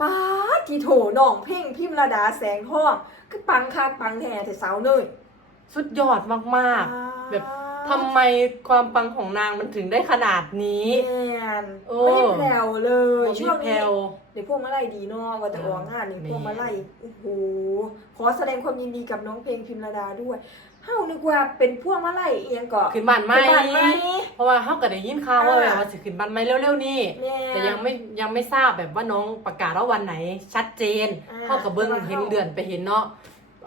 ป้าดที่โถน้องเพ่งพิมระดาแสงทองคือปังคักปังแท้แต่สาวเนยสุดยอดมากๆแบบ ทำไมความปังของนางมันถึงได้ขนาดนี้ แม่นโอ้ ไม่แผ่วเลยบ่มีช่วงแพรนี้วในพวกมาไล่ดีเนาะว่าจะออกงานนี่แม่พวกมาไล่โอ้โหขอแสดงความยินดีกับน้องเพลงพิมระดาด้วยเฮานึกว่าเป็นพวกมาไล่เอียงเกาะขึ้นบ้านไหมขึ้นบ้านไหม เพราะว่าเขาก็ได้ยินข่าวว่าอ่า แบบว่าสิขึ้นบ้านไหมเร็วๆนี่แม่แต่ยังไม่ยังไม่ทราบแบบว่าน้องประกาศว่าวันไหนชัดเจนอ่าเข้ากับเบิ้งแต่ว่าเห็นเขาเดือนไปเห็นเนาะ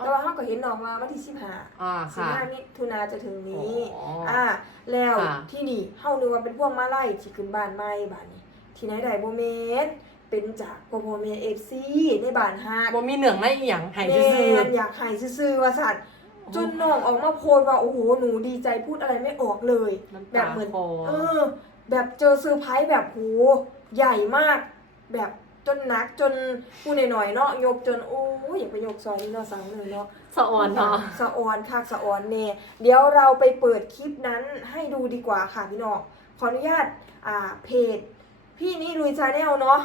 แต่ว่าเฮาก็เห็นน้องว่าวันที่15อ่าสิบค่ะ ห้ามิถุนาจะถึงนี้อ๋ออ่ อ่าแล้วค่ะ ที่นี่เฮานึกว่าเป็นพวกมาไล่ที่ขึ้นบ้านใหม่บ้านนี้ที่ไหนได้บ่แม่นเป็นจากโปรโมเม FC ในบ้านฮากบ่มีเหนืองในอหย่างให้แม่ซื่อนอยากให้ซื่อๆว่าสั่นจนน้องออกมาโพสต์ว่าโอ้โหหนูดีใจพูดอะไรไม่ออกเลยๆน้ำแบตาบเหมือนคอเออ แบบเจอเซอร์ไพรส์แบบโหใหญ่มาก แบบ จนหนักจนพูดหน่อยๆเนาะยกจนโอ้ยอยากไปยกซอยนี่เนาะสาวเลยเนาะสะออนเนาะสะออนค่ะสะออนเน่เดี๋ยวเราไปเปิดคลิปนั้นให้ดูดีกว่าค่ะพี่น้องขออนุญาตอ่าเพจ พี่นิลุยชาแนลเนาะ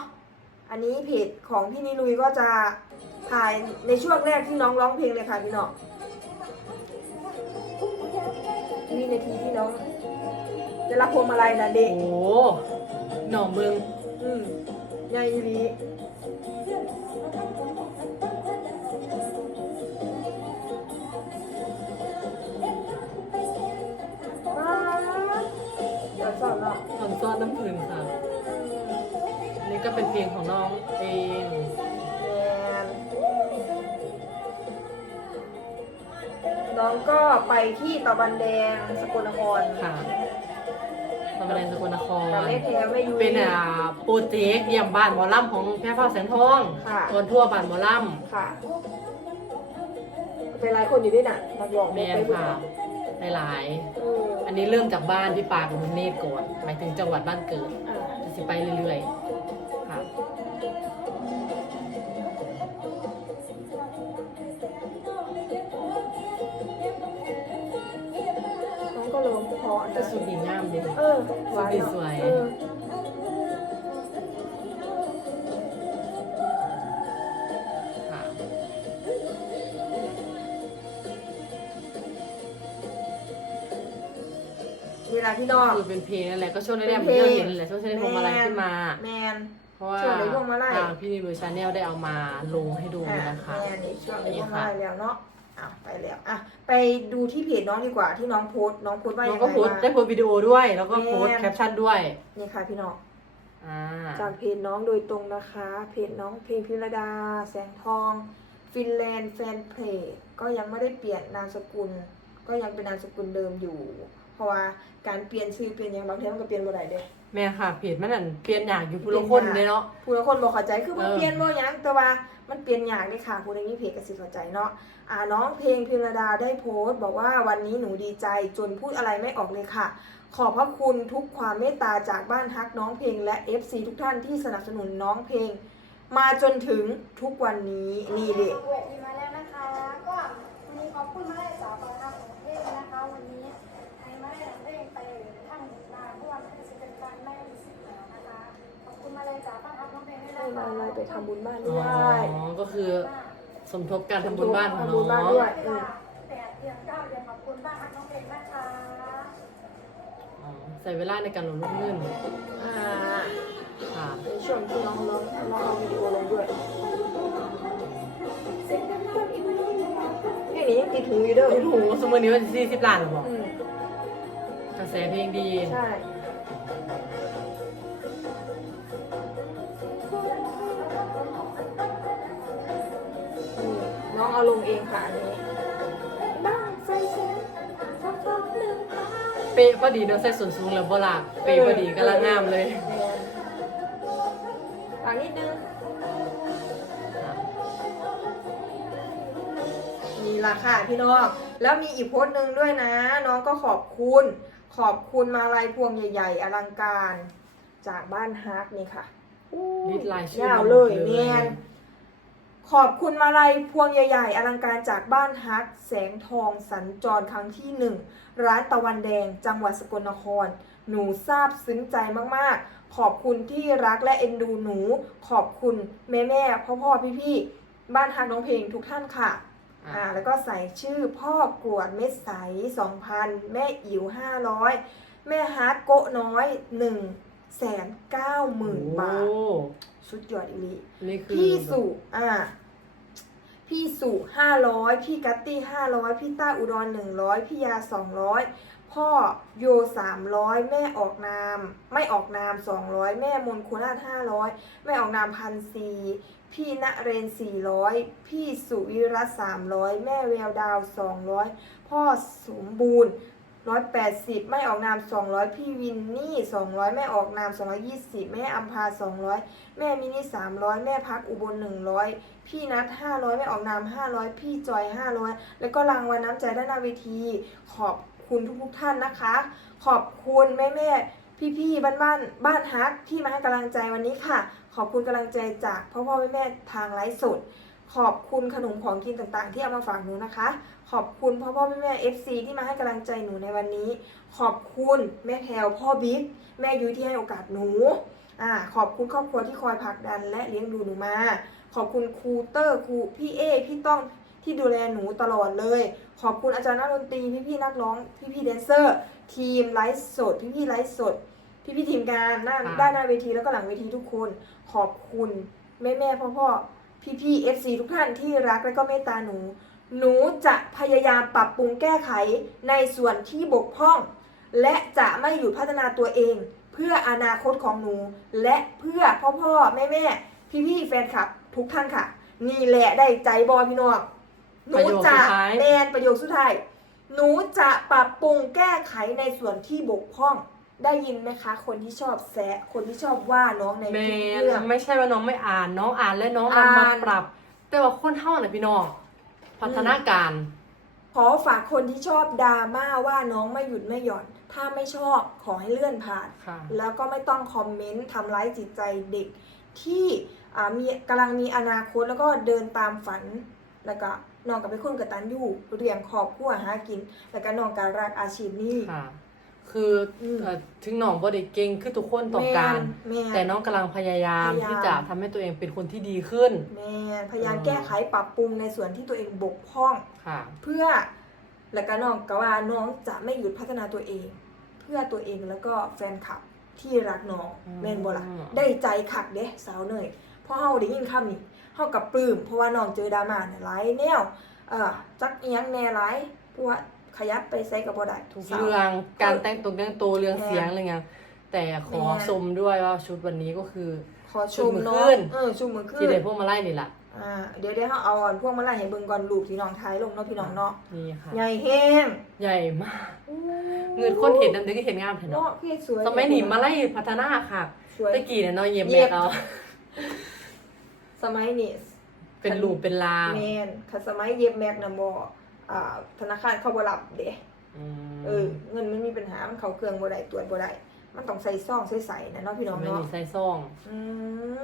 อันนี้เพจของพี่นิลุยก็จะถ่ายในช่วงแรกที่น้องร้องเพลงเลยค่ะพี่น้องวินาทีที่น้องจะรับพวงมาลัยนะเด็กโอ้หน่อเมืองอืม ใหญ่อีหลีว้าวเดี๋ยวสอนเนาะคำซ่อนน้ำพื้นค่ะ นี่ก็เป็นเพลงของน้องเองน้องก็ไปที่ตะวันแดงสกลนครค่ะ ตำบลสกลนครแต่ไม่แพ้ไม่ยุ้ยเป็นอ่าโปรเจกต์เยี่ยมบ้านหมอลำของแพร่ฟ้าแสงทองค่ะ ตอนทั่วบ้านหมอลค่ะ เป็นหลายคนอยู่ด้วยน่ะนักร้องำแมนไปบุกค่ะหลายเออๆอันนี้เริ่มจากบ้านที่ปากมุนเนตรก่อนหมายถึงจังหวัดบ้านเกิดอ่าจะสิไปเรื่อยๆ ร้องเพราะก็นะสุดดีงามดีเออหวานเนอะสวยๆเออค่ะเวลาที่น้องคือเป็นเพลงนั่นแหละก็ช่วงแรกๆเป็มันนเพลงก็เห็นแหละช่วงที่ได้พวงมาลัยขึ้นมา แมน เพราะว่าช่วงไหนพวงมาลัย ทางพี่นิวชาแนลได้เอามาลงให้ดูอ่านะคะ แมนนี่ช่วงนี้นี่พวงมาค่ะลัยแล้วเนาะ อะไปแล้วอะไปดูที่เพจน้องดีกว่าที่น้องโพสต์น้องโพสต์ว่าน้ยัองงไงก็โพสต์ได้บ้าง โพสต์วิดีโอด้วย แล้วก็โพสต์แม่ แคปชั่นด้วย นี่ค่ะพี่น้อง อ่า จากเพจน้องโดยตรงนะคะ เพจน้องเพลงพิรดา แสงทอง ฟินแลนด์แฟนเพจก็ยังไม่ได้เปลี่ยนนามสกุล ก็ยังเป็นนามสกุลเดิมอยู่ เพราะว่าการเปลี่ยนชื่อเปลี่ยนอย่างบางทีมันก็เปลี่ยนบ่ได้เด้แม่ค่ะเพจมันนั่นเปลี่ยนอย่างอยู่ผู้ละคนเลยเนาะผู้ละคนบ่เข้าใจคือมันเออเปลี่ยนบ่หยังแต่ว่ามันเปลี่ยนอย่างเด้ค่ะผู้ใดมีเพจก็สิเข้าใจเนาะอ่าน้องเพลงพิรดาได้โพสต์ บอกว่าวันนี้หนูดีใจจนพูดอะไรไม่ออกเลยค่ะ ขอบพระคุณทุกความเมตตาจากบ้านฮักน้องเพลงและ FC ทุกท่านที่สนับสนุนน้องเพลง มาจนถึงทุกวันนี้นี่เด็กเวทีมาแล้วนะคะ ไรไปทำบุญบ้านอ๋ด้อ วยก็คือสมทบการทำบุญบ้านของทำบุน้ญบ้านองด้วยค่ะแปดเดือนเก้าเดือนขอบคุณบ้านฮักน้องเพลงนะคะอ๋อใส่เวลาในการลงลูกเงินอ่าค่ะในช่วงที่น้องร้องร้องเอาวิดีโอลงด้วยเพลงนี้ยังติดหูอยู่เด้อไอ้หูสมมตินี้ว่าสี่สิบล้านหรือเปล่าอืมกระแสเพลงดี ใช่ เอาลงเองค่ะอันนี้บ้างไฟแสงฟอกฟอกหนึ่งตาเป๊ะพอดีเนาะใส่ส่วนสูงแล้วบ่หลักเป๊ะพอดีกำลังงามเลยฟังนิดนึงค่ะนี่ล่ะค่ะพี่น้องแล้วมีอีกโพสต์หนึ่งด้วยนะ น้องก็ขอบคุณ ขอบคุณมาลัยพวงใหญ่ ๆ อลังการจากบ้านฮักนี่ค่ะลิดลายชื่อยาวเลยเนียน ขอบคุณมาลัยพวงใหญ่ ๆ อลังการจากบ้านฮักแสงทองสัญจรครั้งที่หนึ่งร้านตะวันแดง จังหวัดสกลนคร หนูซาบซึ้งใจมากๆ ขอบคุณที่รักและเอ็นดูหนู ขอบคุณแม่แม่พ่อพ่อพี่พี่ๆบ้านฮักน้องเพลงทุกท่านค่ะอ่าแล้วก็ใส่ชื่อพ่อกรวดเม็ดใส2,000 แม่อิ๋ว500 แม่ฮาร์ดโกะน้อย1แสน9หมื่นบาท โอ้ชุดยอดอีหลีนี่คือพี่สุอ่าพี่สุห้าร้อยพี่กัตตี้ห้าร้อยพี่ต้าอุดรหนึ่งร้อยพี่ยาสองร้อยพ่อโยสามร้อยแม่ออกนามไม่ออกนามสองร้อยแม่มนโคราชห้าร้อยแม่ออกนามพันสี่พี่ณเรนสี่ร้อยพี่สุวิรัตสามร้อยแม่แววดาวสองร้อยพ่อสมบูรณ์ ร้อยแปดสิบไม่ออกนามสองร้อยพี่วินนี่สองร้อยแม่ออกนามสองร้อยยี่สิบแม่อัมพาสองร้อยแม่มินิสามร้อยแม่พักอุบลหนึ่งร้อยพี่นัดห้าร้อยแม่ออกนามห้าร้อยพี่จอยห้าร้อยแล้วก็รางวัลน้ำใจด้านหน้าเวที ขอบคุณทุกๆท่านนะคะ ขอบคุณแม่แม่พี่พี่ๆบ้านบ้านบ้านฮักที่มาให้กำลังใจวันนี้ค่ะ ขอบคุณกำลังใจจากพ่อพ่อแม่แม่ทางไลฟ์สด ขอบคุณขนมของกินต่างๆ ที่เอามาฝากหนูนะคะ ขอบคุณพ่อพ่อแม่แม่เอฟซีที่มาให้กำลังใจหนูในวันนี้ ขอบคุณแม่แพลวพ่อบิ๊กแม่ยุ้ยที่ให้โอกาสหนูอ่าขอบคุณครอบครัวที่คอยผลักดันและเลี้ยงดูหนูมา ขอบคุณครูเตอร์ครูพี่เอพี่ต้องที่ดูแลหนูตลอดเลย ขอบคุณอาจารย์นักดนตรีพี่พี่ๆนักร้องพี่พี่ๆแดนเซอร์ ทีมไลฟ์สดพี่พี่ๆไลฟ์สด พี่พี่ๆทีมงานหน้าค่ะด้านหน้าเวทีแล้วก็หลังเวทีทุกคน ขอบคุณแม่แม่พ่อพ่อ พี่พี่เอฟซีทุกท่านที่รักและก็เมตตาหนู หนูจะพยายามปรับปรุงแก้ไขในส่วนที่บกพร่อง และจะไม่หยุดพัฒนาตัวเอง เพื่ออนาคตของหนู และเพื่อพ่อพ่อแม่แม่พี่พี่ๆแฟนคลับ ทุกท่านค่ะ นี่แหละได้ใจบอพี่น้องหนูประโยคจะสุดท้ายแนนประโยคสุดท้ายหนูจะปรับปรุงแก้ไขในส่วนที่บกพร่อง ได้ยินไหมคะ คนที่ชอบแซะคนที่ชอบว่าน้องในแมทุกนเรื่อง ไม่ใช่ว่าน้องไม่อ่านน้องอ่านและน้องนำมาอ่าน ปรับ แต่ว่าคนเท่าน่ะพี่น้องพัฒนาการ ขอฝากคนที่ชอบดราม่าว่าน้องไม่หยุดไม่หย่อน ถ้าไม่ชอบขอให้เลื่อนผ่าน ค่ะ แล้วก็ไม่ต้องคอมเมนต์ทำร้ายจิตใจเด็กที่อ่ามีกำลังมีอนาคตแล้วก็เดินตามฝัน แล้วก็น้องกับเป็นคนกตัญญูเรียงครอบครัวหากิน แล้วก็น้องการรักอาชีพนี้ ค่ะ คืออมเอ่อถึงน้องบ่ได้เก่งคือทุกคนต้องการ แม่น แต่น้องกำลังพยายามพยายาม ที่จะทำให้ตัวเองเป็นคนที่ดีขึ้น แม่นพยายามอืมแก้ไขปรับปรุงในส่วนที่ตัวเองบกพร่อง ค่ะ เพื่อแล้วก็น้องก็ว่าน้องจะไม่หยุดพัฒนาตัวเอง เพื่อตัวเองแล้วก็แฟนคลับที่รักน้องอืม แม่นบ่ล่ะได้ใจคักเด้สาวเนยเพราะเฮาได้ยินคำนี้เฮากับปลื้มเพราะว่าน้องเจอดราม่าเนี่ยหลายแนวเอ่อจักอีหยังแน่หลายเพราะว่า ขยับไปใส่กับบ่ได้ทุกสาวเรื่องการแต่งตัวแต่งตัวเรื่องแม่เสียงอะไรเงี้ยแต่ขอแม่ชมด้วยว่าชุดวันนี้ก็คือขอชมชุดมื้อน้คืองนเออชุมมือขึ้ที่นได้พวกมาไล่นี่แหละอ่าเดี๋ยวเดี๋ยวเฮาเอาอันพวกมาไล่ให้เบิ่งก่อนรูปที่น้องท้ายลงเนาะพี่น้องเนาะนี่ค่ะใหญ่แห้งใหญ่มากเงินคนเห็นนั่นนึกเห็นงามเห็นเนาะเนาะพี่สวยสมัยนี้มาไล่พัฒนาค่ะสวยตะกี้เนี่ยเนาะเย็บเย็แม่บเอาสมัยนี้เป็นรูปเป็นลางแมนคันสมัยเย็บแม็กนะบอ่า ธนาคารเขาบ่รับเด้อืมเออเงินมันมีปัญหา มันเข้าเครื่องบ่ได้ตรวจบ่ได้มันต้องใส่ซองใส่ใส่นะเนาะพี่น้องไม่เนาะมีไส้ซ่อง อื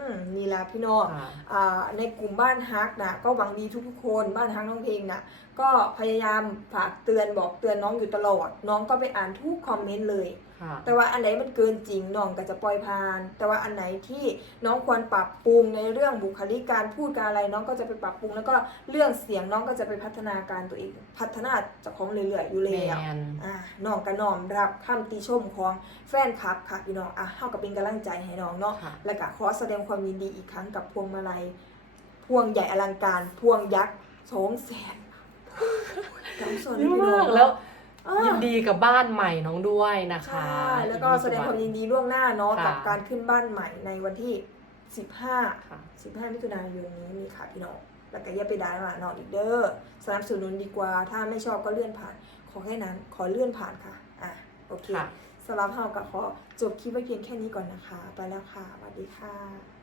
มนี่ล่ะพี่น้องค่ะอ่าในกลุ่มบ้านฮักนะก็หวังดีทุกๆคนบ้านฮักน้องเพลงนะก็พยายามฝากเตือนบอกเตือนน้องอยู่ตลอด น้องก็ไปอ่านทุกคอมเมนต์เลย ค่ะแต่ว่าอันไหนมันเกินจริงน้องก็จะปล่อยผ่าน แต่ว่าอันไหนที่น้องควรปรับปรุงในเรื่องบุคลิกการพูดการอะไรน้องก็จะไปปรับปรุง แล้วก็เรื่องเสียงน้องก็จะไปพัฒนาการตัวเองพัฒนาจากของเรื่อยๆอยู่แมแล้วนอ่าน้องก็น้อมรับคำติชมของแฟนคลับค่ะพี่น้องอะเฮาก็เป็นกำลังใจให้น้องเนาะค่ะ และก็ขอแสดงความยินดีอีกครั้งกับพวงมาลัย พวงใหญ่อลังการ พวงยักษ์สองแสน น้องสนเยอะพี่น้มาอกงแล้วอ่ายินดีกับบ้านใหม่น้องด้วยนะคะใช่แล้วก็แสดงความยินดีล่วงหน้าเนาะค่ะกับการขึ้นบ้านใหม่ในวันที่ 15ค่ะ15มิถุนายนนี้มีค่ะพี่น้องแล้วก็อย่าไปด่าหมาน้องอีกเด้อสนับสนุนดีกว่า ถ้าไม่ชอบก็เลื่อนผ่าน ขอแค่นั้น ขอเลื่อนผ่านค่ะ อะ โอเคค่ะสำหรับเฮากับขอจบคลิปไว้เพียงแค่นี้ก่อนนะคะ ไปแล้วค่ะสวัสดีค่ะ